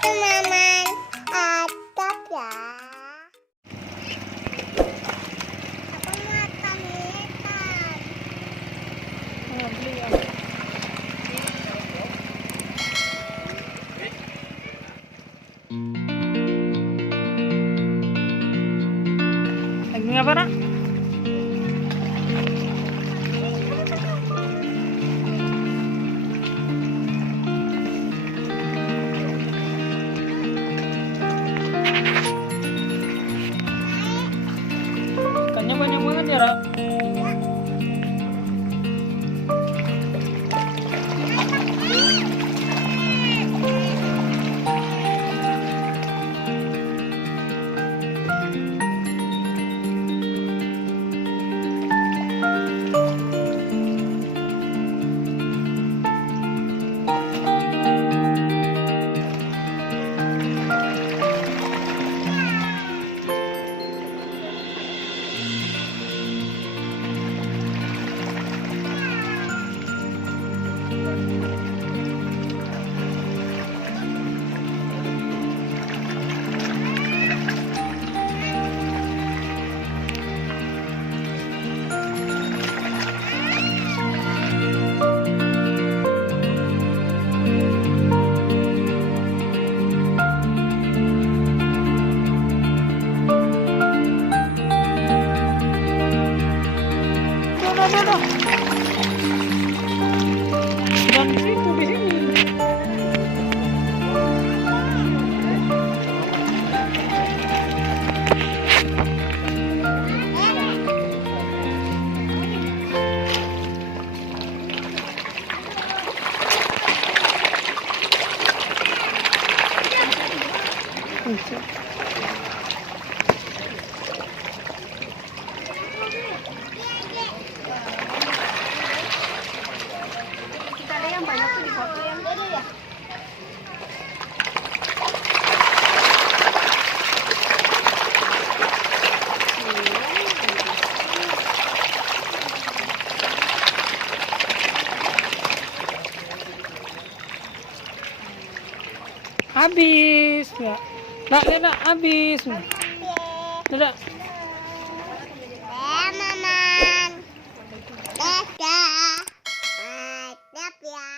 teman-teman, atap ya. Aku mau pamitan. Beli ya. Lagi ngapa, Nak? Ikannya banyak banget ya, Ra? Udah. Dan situ di sini. Kita ada yang banyak tuh di foto yang ada ya. Habis ya. Nak, habis. Dadah. Teman-teman, dadah. Atap ya.